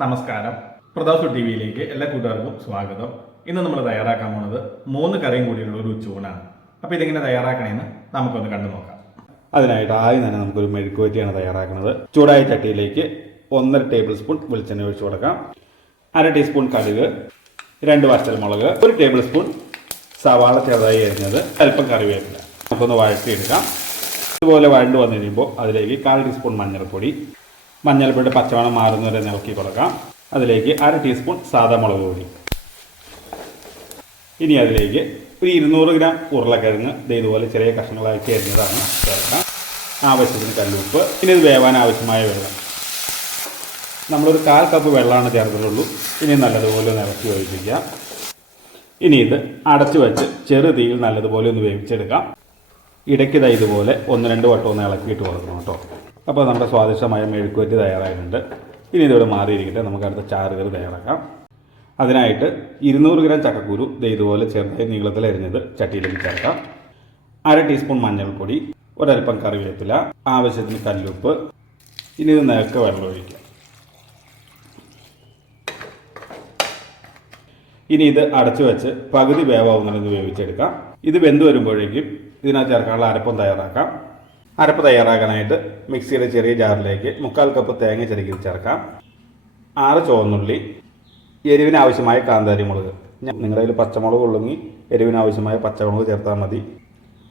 നമസ്കാരം. പ്രതാസു ടി വിയിലേക്ക് എല്ലാ കൂട്ടുകാർക്കും സ്വാഗതം. ഇന്ന് നമ്മൾ തയ്യാറാക്കാൻ പോണത് മൂന്ന് കറിയും കൂടിയുള്ള ഒരു ഉച്ചൂണാണ്. അപ്പോൾ ഇതെങ്ങനെ തയ്യാറാക്കണമെന്ന് നമുക്കൊന്ന് കണ്ടു നോക്കാം. അതിനായിട്ട് ആദ്യം തന്നെ നമുക്കൊരു മെഴുക്കുവറ്റിയാണ് തയ്യാറാക്കുന്നത് ചൂടായ ചട്ടിയിലേക്ക് ഒന്നര ടേബിൾ സ്പൂൺ വെളിച്ചെണ്ണ ഒഴിച്ചു കൊടുക്കാം. അര ടീസ്പൂൺ കടുക് രണ്ട് വറ്റൽമുളക് ഒരു ടേബിൾ സ്പൂൺ സവാള ചെറുതായി അരിഞ്ഞത് അല്പം കറിവേപ്പില. നമുക്കൊന്ന് വഴറ്റിയെടുക്കാം. ഇതുപോലെ വഴണ്ട് വന്നു കഴിയുമ്പോൾ അതിലേക്ക് കാൽ ടീസ്പൂൺ മഞ്ഞൾപ്പൊടി മഞ്ഞൾപ്പൊടി പച്ചമണം മാറുന്നവരെ നിലക്കി കൊടുക്കാം. അതിലേക്ക് അര ടീസ്പൂൺ സാദാ മുളക് പൊടി. ഇനി അതിലേക്ക് ഒരു ഇരുന്നൂറ് ഗ്രാം ഉരുളക്കിഴങ്ങ്. ഇതുപോലെ ചെറിയ കഷ്ണങ്ങളാക്കി അരിഞ്ഞതാണ് ചേർക്കാം. ആവശ്യത്തിന് കല്ലുപ്പ്. ഇനി ഇത് വേവാൻ ആവശ്യമായ വെള്ളം. നമ്മളൊരു കാൽ കപ്പ് വെള്ളമാണ് ചേർത്തിട്ടുള്ളൂ. ഇനി നല്ലതുപോലെ ഒന്ന് ഇറക്കി വേവിപ്പിക്കാം ഇനി ഇത് അടച്ചു വെച്ച് ചെറു തീയിൽ നല്ലതുപോലെ ഒന്ന് വേവിച്ചെടുക്കാം. ഇടയ്ക്കിതാ ഇതുപോലെ ഒന്ന് രണ്ട് വട്ടം ഒന്ന് ഇളക്കിയിട്ട് കൊടുക്കണം കേട്ടോ. അപ്പോൾ നമ്മുടെ സ്വാദിഷ്ടമായ മെഴുക്കുവറ്റി തയ്യാറായിട്ടുണ്ട്. ഇനി ഇതിവിടെ മാറിയിരിക്കട്ടെ. നമുക്ക് അടുത്ത ചാറുകൾ തയ്യാറാക്കാം. അതിനായിട്ട് ഇരുന്നൂറ് ഗ്രാം ചക്കക്കുരു ഇതുപോലെ ചെറുതായി നീളത്തിൽ അരിഞ്ഞത് ചട്ടിയിലേക്ക് ചേർക്കാം. അര ടീസ്പൂൺ മഞ്ഞൾപ്പൊടി ഒരൽപ്പം കറിവേപ്പില ആവശ്യത്തിന് കല്ലുപ്പ് ഇനി ഇത് നേർക്ക് വെള്ളമൊഴിക്കാം ഇനി ഇത് അടച്ചു വെച്ച് പകുതി വേവാവുന്നതിന് വേവിച്ചെടുക്കാം. ഇത് വെന്ത് വരുമ്പോഴേക്കും ഇതിനകത്ത് ചേർക്കാനുള്ള അരപ്പം തയ്യാറാക്കാം. അരപ്പ് തയ്യാറാക്കാനായിട്ട് മിക്സിയുടെ ചെറിയ ജാറിലേക്ക് മുക്കാൽ കപ്പ് തേങ്ങ ചെറുക്കി ചേർക്കാം. ആറ് ചുവന്നുള്ളി എരിവിന് ആവശ്യമായ കാന്താരി മുളക്. നിങ്ങളുടെ കയ്യിൽ പച്ചമുളക് ഉള്ളെങ്കിൽ എരിവിനാവശ്യമായ പച്ചമുളക് ചേർത്താൽ മതി.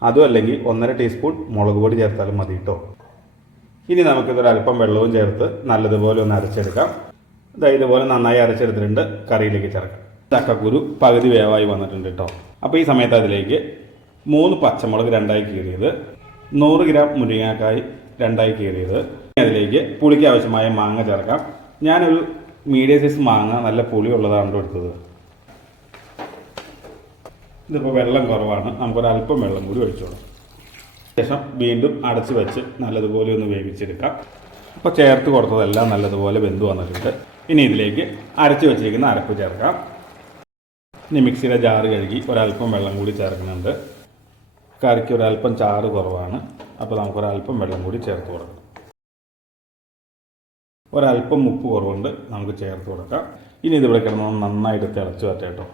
അതും അല്ലെങ്കിൽ ഒന്നര ടീസ്പൂൺ മുളക് പൊടി ചേർത്താലും മതി കേട്ടോ ഇനി നമുക്കിതൊരു അല്പം വെള്ളവും ചേർത്ത് നല്ലതുപോലെ ഒന്ന് അരച്ചെടുക്കാം. ഇതാ ഇതുപോലെ നന്നായി അരച്ചെടുത്തിട്ടുണ്ട്. കറിയിലേക്ക് ചേർക്കാം. ചക്കക്കുരു പകുതി വേവായി വന്നിട്ടുണ്ട് കേട്ടോ അപ്പോൾ ഈ സമയത്ത് അതിലേക്ക് മൂന്ന് പച്ചമുളക് രണ്ടായി കീറിയത് നൂറ് ഗ്രാം മുരിങ്ങാക്കായി രണ്ടായി കീറിയത്. അതിലേക്ക് പുളിക്ക് ആവശ്യമായ മാങ്ങ ചേർക്കാം. ഞാനൊരു മീഡിയം സൈസ് മാങ്ങ നല്ല പുളി ഉള്ളതാണ് എടുത്തത്. ഇതിപ്പോൾ വെള്ളം കുറവാണ്. നമുക്കൊരല്പം വെള്ളം കൂടി ഒഴിച്ചോളാം. ശേഷം വീണ്ടും അടച്ചു വെച്ച് നല്ലതുപോലെ ഒന്ന് വേവിച്ചെടുക്കാം. അപ്പോൾ ചേർത്ത് കൊടുത്തതെല്ലാം നല്ലതുപോലെ വെന്ത് വന്നിട്ടുണ്ട്. ഇനി ഇതിലേക്ക് അരച്ച് വെച്ചിരിക്കുന്ന അരപ്പ് ചേർക്കാം. ഇനി മിക്സിയുടെ ജാറ് കഴുകി ഒരല്പം വെള്ളം കൂടി ചേർക്കുന്നുണ്ട്. കറിക്ക് ഒരല്പം ചാറ് കുറവാണ്. അപ്പോൾ നമുക്കൊരല്പം വെള്ളം കൂടി ചേർത്ത് കൊടുക്കാം. ഒരല്പം ഉപ്പ് കുറവുണ്ട്. നമുക്ക് ചേർത്ത് കൊടുക്കാം. ഇനി ഇതിവിടെ കിടന്ന് നന്നായിട്ട് തിളച്ച് കേട്ടോ.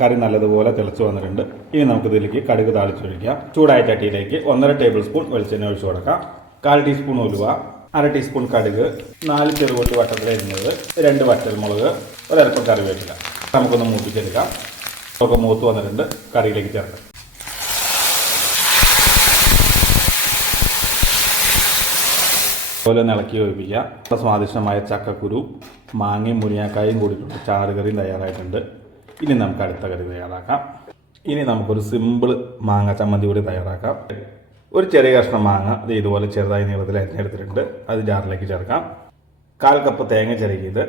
കറി നല്ലതുപോലെ തിളച്ച് വന്നിട്ടുണ്ട്. ഇനി നമുക്ക് ഇതിലേക്ക് കടുക് താളിച്ചൊഴിക്കാം. ചൂടായ ചട്ടിയിലേക്ക് ഒന്നര ടേബിൾ സ്പൂൺ വെളിച്ചെണ്ണ ഒഴിച്ചു കൊടുക്കാം. കാൽ ടീസ്പൂൺ ഉലുവ അര ടീസ്പൂൺ കടുക് നാല് ചെറുകൊട്ടി വട്ടത്തിലരിഞ്ഞത് രണ്ട് വറ്റൽമുളക് ഒരല്പം കറിവേപ്പില. നമുക്കൊന്ന് മൂപ്പിച്ചെടുക്കാം. ഒക്കെ മൂത്ത് വന്നിട്ടുണ്ട്. കറിയിലേക്ക് ചേർക്കാം. അതുപോലെ ഒന്ന് ഇളക്കി നല്ല സ്വാദിഷ്ടമായ ചക്കക്കുരു മാങ്ങയും മുരിങ്ങാക്കായും കൂടിയിട്ടുണ്ട് ചാറുകറിയും തയ്യാറായിട്ടുണ്ട്. ഇനി നമുക്ക് അടുത്ത കറി തയ്യാറാക്കാം. ഇനി നമുക്കൊരു സിമ്പിൾ മാങ്ങ ചമ്മന്തി കൂടി തയ്യാറാക്കാം. ഒരു ചെറിയ കഷ്ണം മാങ്ങ ഇത് ഇതുപോലെ ചെറുതായി നീളത്തിൽ അരിഞ്ഞെടുത്തിട്ടുണ്ട്. അത് ജാറിലേക്ക് ചേർക്കാം. കാൽ കപ്പ് തേങ്ങ ചിരകിയത്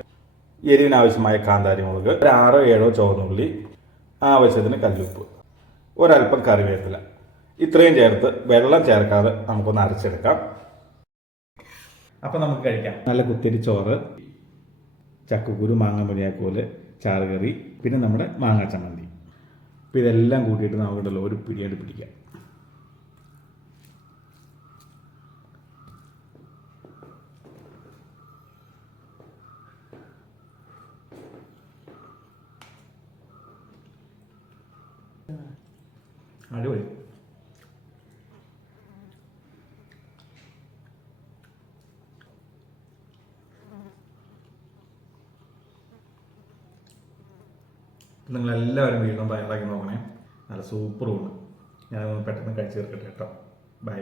എരിവിനാവശ്യമായ കാന്താരി മുളക് ഒരു ആറോ ഏഴോ ചുവന്നുള്ളി ആവശ്യത്തിന് കല്ലുപ്പ് ഒരല്പം കറിവേപ്പില. ഇത്രയും ചേർത്ത് വെള്ളം ചേർക്കാതെ നമുക്കൊന്ന് അരച്ചെടുക്കാം. അപ്പം നമുക്ക് കഴിക്കാം. നല്ല കുത്തിരി ചോറ് ചക്കക്കുരു മാങ്ങ മുനിയാക്കോൽ ചാറുകറി പിന്നെ നമ്മുടെ മാങ്ങ ചമ്മന്തി. അപ്പോൾ ഇതെല്ലാം കൂട്ടിയിട്ട് നമുക്കുണ്ടല്ലോ ഒരു പിടിയായിട്ട് പിടിക്കാം. അടിപൊളി. നിങ്ങളെല്ലാവരും വീണ്ടും തയ്യാറാക്കി നോക്കണേ. നല്ല സൂപ്പർ സൂപ്പറുമാണ് ഞാൻ പെട്ടെന്ന് കഴിച്ചു തീർക്കട്ടെ കേട്ടോ. ബൈ